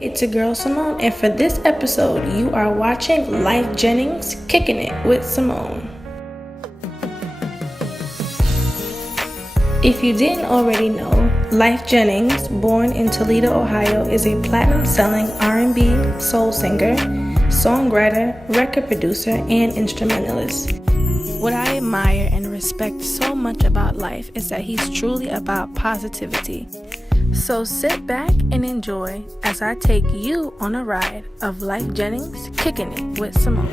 It's your girl Simone, and for this episode, you are watching Lyfe Jennings Kicking It with Simone. If you didn't already know, Lyfe Jennings, born in Toledo, Ohio, is a platinum-selling R&B soul singer, songwriter, record producer, and instrumentalist. What I admire and respect so much about Lyfe is that he's truly about positivity. So sit back and enjoy as I take you on a ride of Lyfe Jennings Kicking It with Simone.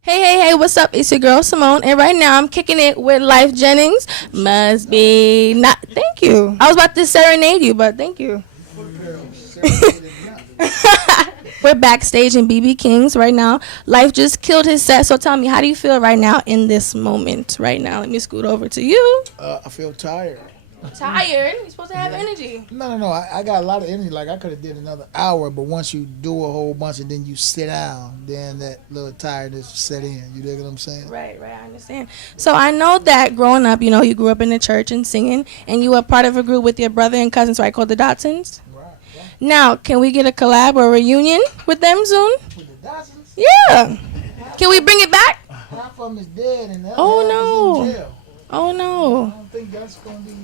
Hey, what's up? It's your girl Simone, and right now I'm kicking it with Lyfe Jennings. Must be not. Thank you. I was about to serenade you, but thank you. We're backstage in BB King's right now. Lyfe just killed his set, so tell me, how do you feel right now in this moment? Right now, let me scoot over to you. I feel tired. Tired? You're supposed to have energy. No. I got a lot of energy. Like, I could have did another hour, but once you do a whole bunch and then you sit down, then that little tiredness set in. You dig what I'm saying? Right, I understand. So I know that growing up, you grew up in the church and singing, and you were part of a group with your brother and cousins, right, called the Dotsons? Right. Now, can we get a collab or reunion with them soon? With the Dotsons? Yeah. Can we bring it back? Half of them is dead and the other Oh, half no. is in jail. Oh, I no. don't think that's going to be...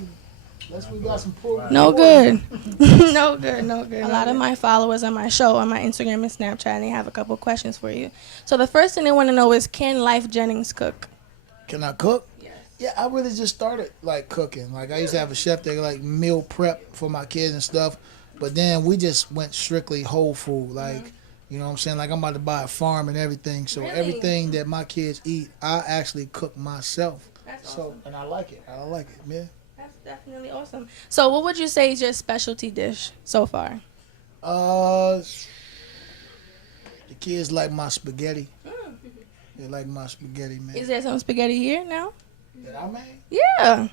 Unless we got some proof. No good. No good. A lot of my followers on my show, on my Instagram and Snapchat, and they have a couple questions for you. So the first thing they want to know is, can Lyfe Jennings cook? Can I cook? Yes. Yeah, I really just started, like, cooking. Like, I used to have a chef that, like, meal prep for my kids and stuff. But then we just went strictly whole food. Like, you know what I'm saying? Like, I'm about to buy a farm and everything. So Really? everything that my kids eat, I actually cook myself. That's So, awesome. and I like it. I like it, man. That's definitely awesome. So what would you say is your specialty dish so far? The kids like my spaghetti. They like my spaghetti, man. Is there some spaghetti here now? That I made? Yeah.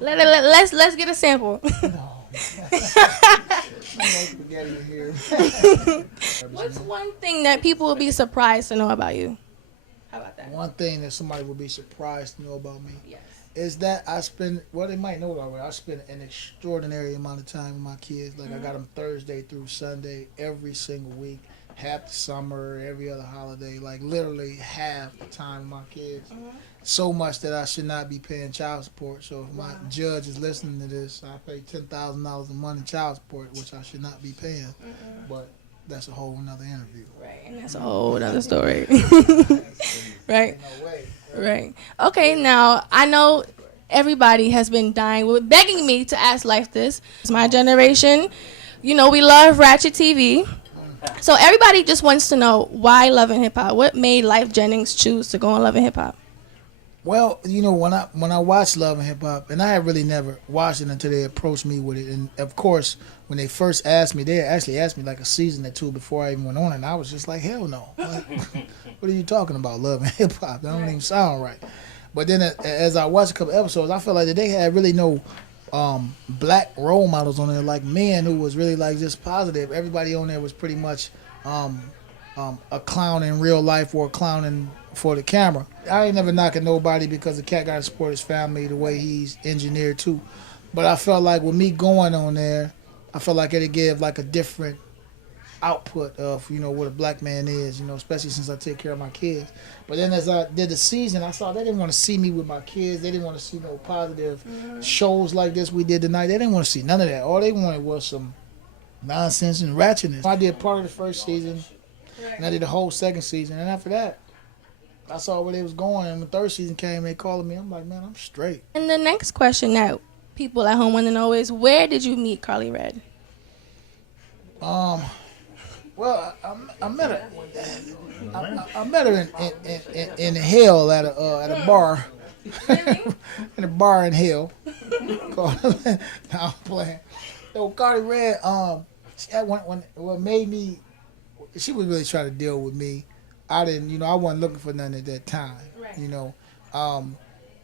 Let's get a sample. No. No spaghetti in here. What's one thing that people will be surprised to know about you? How about that? One thing that somebody would be surprised to know about me Yes. is that I spend, well, they might know it already, I spend an extraordinary amount of time with my kids. Like, I got them Thursday through Sunday every single week, half the summer, every other holiday, like literally half the time with my kids. So much that I should not be paying child support. So if my judge is listening to this, I pay $10,000 a month in child support, which I should not be paying. But that's a whole nother interview. Right, and that's a whole other story. Right. No way. Right. Okay, now I know everybody has been begging me to ask Lyfe this. It's my generation. We love Ratchet TV. So everybody just wants to know, why Love and Hip Hop? What made Lyfe Jennings choose to go on Love and Hip Hop? Well, when I watched Love and Hip Hop, and I had really never watched it until they approached me with it. And of course, when they first asked me, they actually asked me like a season or two before I even went on it. And I was just like, hell no. Like, what are you talking about, Love and Hip Hop? That don't even sound right. But then as I watched a couple episodes, I felt like that they had really no black role models on there, like men who was really like just positive. Everybody on there was pretty much a clown in real life or a clown for the camera. I ain't never knocking nobody because the cat got to support his family the way he's engineered too. But I felt like with me going on there, I felt like it'd give like a different output of, what a black man is, especially since I take care of my kids. But then as I did the season, I saw they didn't want to see me with my kids. They didn't want to see no positive shows like this we did tonight. They didn't want to see none of that. All they wanted was some nonsense and ratchetness. I did part of the first season, and I did the whole second season. And after that, I saw where they was going. And when the third season came, they called me. I'm like, man, I'm straight. And the next question that people at home want to know is, where did you meet Karlie Redd? Well, I met her. I met her in hell at a bar. In a bar in hell. No, I'm playing. Yo, Karlie Redd. What made me? She was really trying to deal with me. I didn't. I wasn't looking for nothing at that time. Right.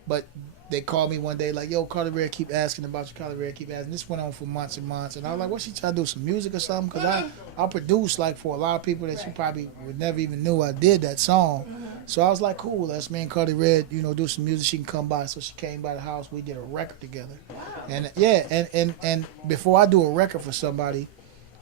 But they called me one day like, yo, Karlie Redd keep asking about you. Karlie Redd keep asking. This went on for months and months. And I was like, what, she trying to do some music or something? Because I produced like for a lot of people that you probably would never even knew I did that song. So I was like, cool, let's me and Karlie Redd, do some music. She can come by. So she came by the house. We did a record together. And yeah, and before I do a record for somebody,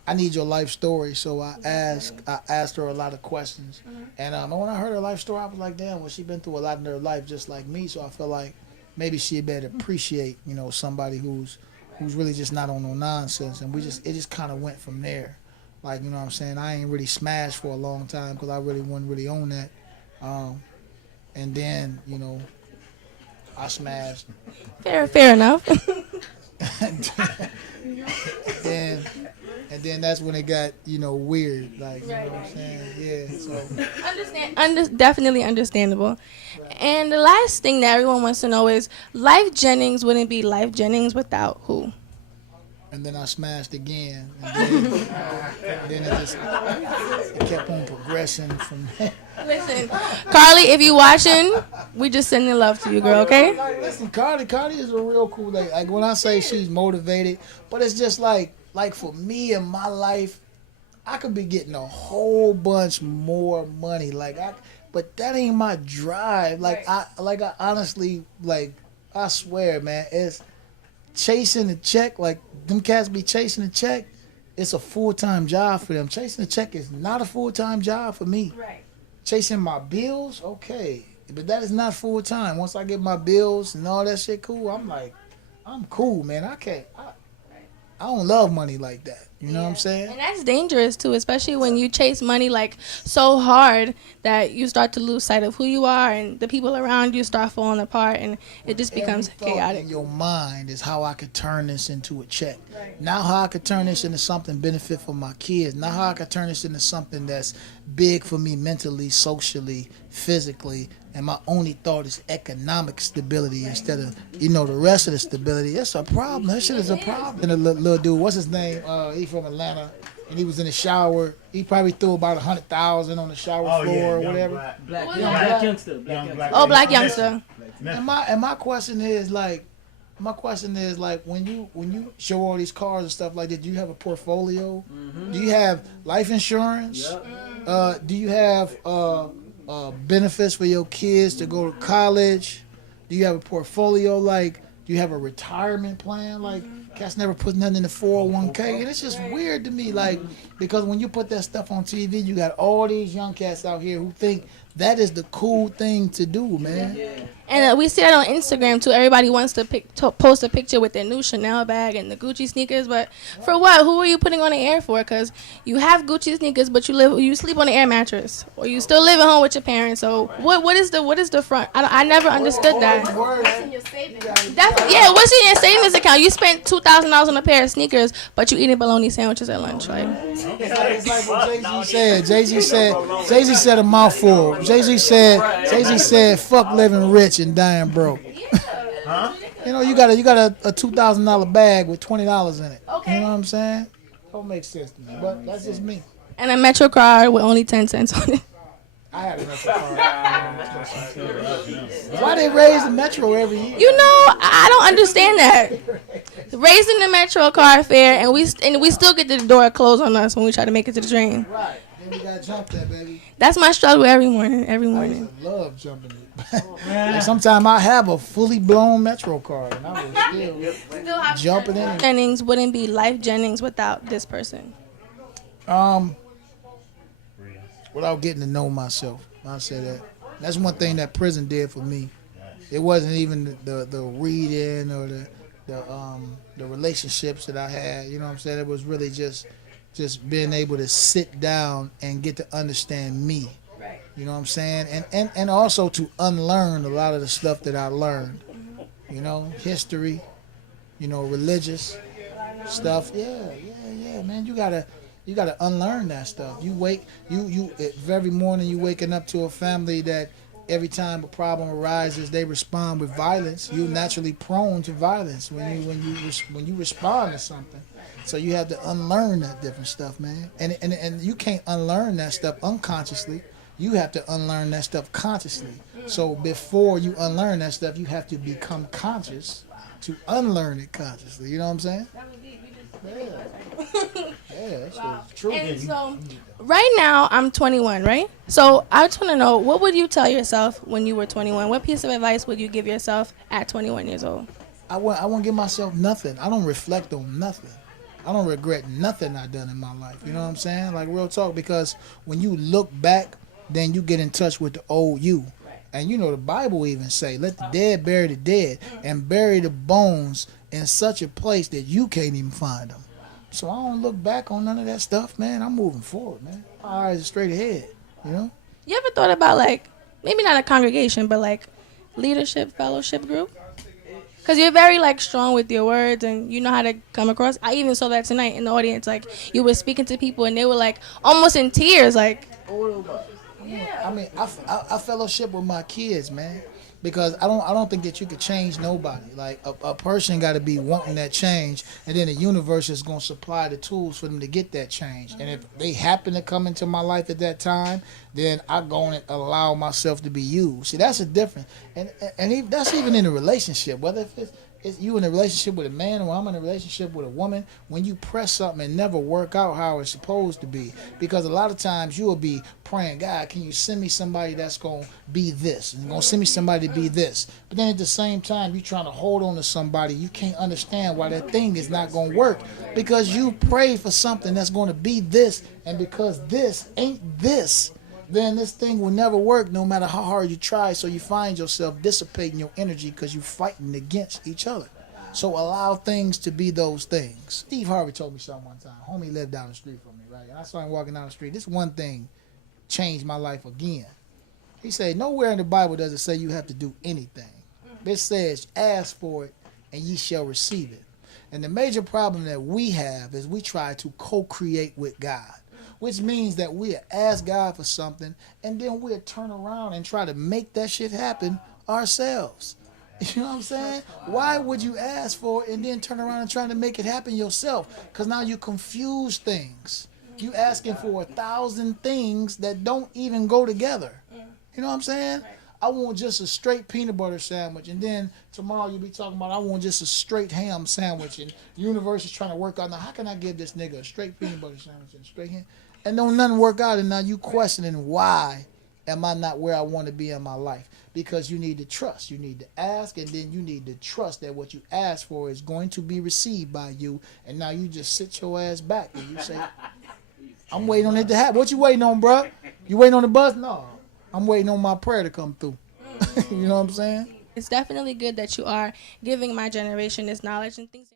I need your life story. So I asked her a lot of questions. And when I heard her life story, I was like, damn, well, she been through a lot in her life just like me. So I feel like maybe she'd better appreciate, somebody who's really just not on no nonsense. And it just kind of went from there. Like, you know what I'm saying? I ain't really smashed for a long time because I really wasn't really on that. And then, I smashed. Fair enough. And then that's when it got, weird. Like, you know what I'm saying? Yeah, so. Definitely understandable. Right. And the last thing that everyone wants to know is, Lyfe Jennings wouldn't be Lyfe Jennings without who? And then I smashed again. And then it kept on progressing from there. Listen, Karlie, if you watching, we just sending love to you, girl, okay? Listen, Karlie is a real cool lady. Like, when I say she's motivated, but it's just like for me in my life, I could be getting a whole bunch more money. But that ain't my drive. I honestly, I swear, man, it's chasing the check. Like, them cats be chasing the check. It's a full-time job for them. Chasing the check is not a full-time job for me. Right. Chasing my bills, okay. But that is not full-time. Once I get my bills and all that shit cool, I'm like, I'm cool, man. I don't love money like that. You know what I'm saying? And that's dangerous, too, especially when you chase money, so hard that you start to lose sight of who you are and the people around you start falling apart, and it just becomes chaotic. In your mind is how I could turn this into a check. Right. Now how I could turn this into something benefit for my kids. Now how I could turn this into something that's big for me mentally, socially, physically. And my only thought is economic stability instead of, the rest of the stability. It's a problem. That shit is a problem. And the little dude, what's his name? He from Atlanta. And he was in the shower. He probably threw about 100,000 on the shower floor or whatever. Black youngster. Black youngster. And my question is when you show all these cars and stuff like that, do you have a portfolio? Mm-hmm. Do you have life insurance? Yep. Do you have benefits for your kids to go to college? Do you have a portfolio? Do you have a retirement plan? Cats never put nothing in the 401k, and it's just weird to me, because when you put that stuff on TV, you got all these young cats out here who think that is the cool thing to do, man. Yeah. And we see that on Instagram too. Everybody wants to post a picture with their new Chanel bag and the Gucci sneakers, but for what? Who are you putting on the air for? Because you have Gucci sneakers, but you sleep on an air mattress, or you still live at home with your parents. So what is the front? I never understood that. What's in your savings? What's in your savings account? You spent $2,000 on a pair of sneakers, but you eating bologna sandwiches at lunch, It's like what Jay-Z said. Jay-Z said a mouthful. Jay-Z said, fuck living rich and dying broke. Huh? You got a $2,000 bag with $20 in it. Okay. You know what I'm saying? Don't make sense to me, but that's just me. And a Metro card with only 10 cents on it. I had a Metro card. Why they raise the Metro every year? I don't understand that. Raising the Metro card fare, and we still get the door closed on us when we try to make it to the train. Right. Then we got jumped there, baby. That's my struggle every morning. I used to love jumping it. Sometimes I have a fully blown Metro card, and I was still jumping in. Jennings wouldn't be Lyfe Jennings without this person. Without getting to know myself, I'll say that. That's one thing that prison did for me. It wasn't even the reading or the relationships that I had. You know what I'm saying? It was really just being able to sit down and get to understand me. Right. You know what I'm saying? And also to unlearn a lot of the stuff that I learned. History, religious stuff. Yeah, man. You gotta unlearn that stuff. You every morning you waking up to a family that every time a problem arises, they respond with violence. You're naturally prone to violence when you respond to something. So you have to unlearn that different stuff, man. And you can't unlearn that stuff unconsciously. You have to unlearn that stuff consciously. So before you unlearn that stuff, you have to become conscious to unlearn it consciously. You know what I'm saying? That's true. And so, right now, I'm 21, right? So, I just want to know, what would you tell yourself when you were 21? What piece of advice would you give yourself at 21 years old? I won't give myself nothing. I don't reflect on nothing. I don't regret nothing I done in my life. You know what I'm saying? Like real talk, because when you look back, then you get in touch with the old you. And you know the Bible even say, let the dead bury the dead and bury the bones in such a place that you can't even find them. So I don't look back on none of that stuff, man. I'm moving forward, man. My eyes are straight ahead, you know? You ever thought about, like, maybe not a congregation, but, like, leadership, fellowship group? Because you're very, like, strong with your words and you know how to come across. I even saw that tonight in the audience. Like, you were speaking to people and they were, like, almost in tears, like. I mean, I fellowship with my kids, man, because I don't think that you could change nobody. Like a person got to be wanting that change, and then the universe is gonna supply the tools for them to get that change. And if they happen to come into my life at that time, then I go and allow myself to be used. See, that's a difference, and that's even in a relationship, whether if it's you in a relationship with a man or I'm in a relationship with a woman, when you press something and never work out how it's supposed to be. Because a lot of times you will be praying, God, can you send me somebody that's going to be this? And going to send me somebody to be this. But then at the same time, you're trying to hold on to somebody. You can't understand why that thing is not going to work. Because you prayed for something that's going to be this. And because this ain't this, then this thing will never work no matter how hard you try. So you find yourself dissipating your energy because you're fighting against each other. So allow things to be those things. Steve Harvey told me something one time. Homie lived down the street from me, right? And I saw him walking down the street. This one thing changed my life again. He said, nowhere in the Bible does it say you have to do anything. It says, ask for it and ye shall receive it. And the major problem that we have is we try to co-create with God. Which means that we'll ask God for something and then we'll turn around and try to make that shit happen ourselves. You know what I'm saying? Why would you ask for it and then turn around and try to make it happen yourself? Because now you confuse things. You asking for 1,000 things that don't even go together. You know what I'm saying? I want just a straight peanut butter sandwich, and then tomorrow you'll be talking about I want just a straight ham sandwich, and the universe is trying to work out, now how can I give this nigga a straight peanut butter sandwich and a straight ham? And don't nothing work out, and now you questioning why am I not where I want to be in my life? Because you need to trust. You need to ask, and then you need to trust that what you ask for is going to be received by you, and now you just sit your ass back and you say, I'm waiting on it to happen. What you waiting on, bro? You waiting on the bus? No. I'm waiting on my prayer to come through. You know what I'm saying? It's definitely good that you are giving my generation this knowledge and things.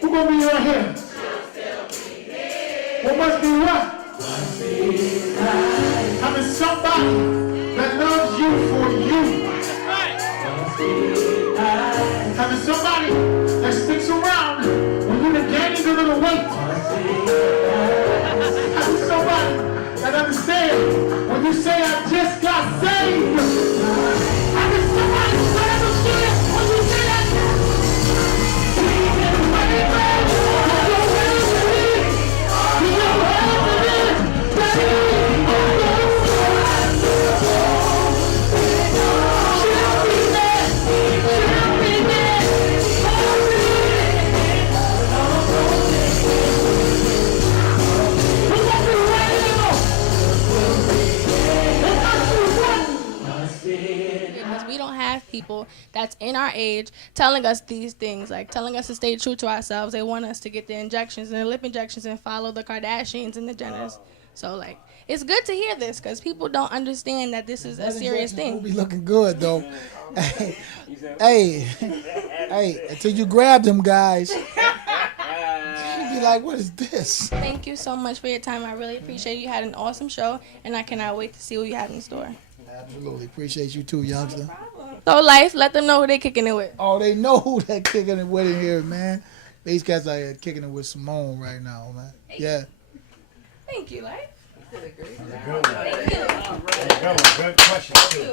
Who gonna be right here? What must be what? I mean somebody that loves you for you. Having somebody that sticks around when you're gaining a little weight. Having somebody that understands when you say I just got saved. Having somebody that understands when you say I because we don't have people that's in our age telling us these things, like telling us to stay true to ourselves. They want us to get the injections and the lip injections and follow the Kardashians and the Jenners. So, like, it's good to hear this because people don't understand that this is a serious thing. Be looking good though. hey, until you grab them guys, you be like, what is this? Thank you so much for your time. I really appreciate it. You had an awesome show, and I cannot wait to see what you have in store. Absolutely. Appreciate you too, youngster. So, Lyfe, let them know who they kicking it with. Oh, they know who they kicking it with in here, man. These cats out here kicking it with Simone right now, man. Yeah. Thank you, Lyfe. Good question, too.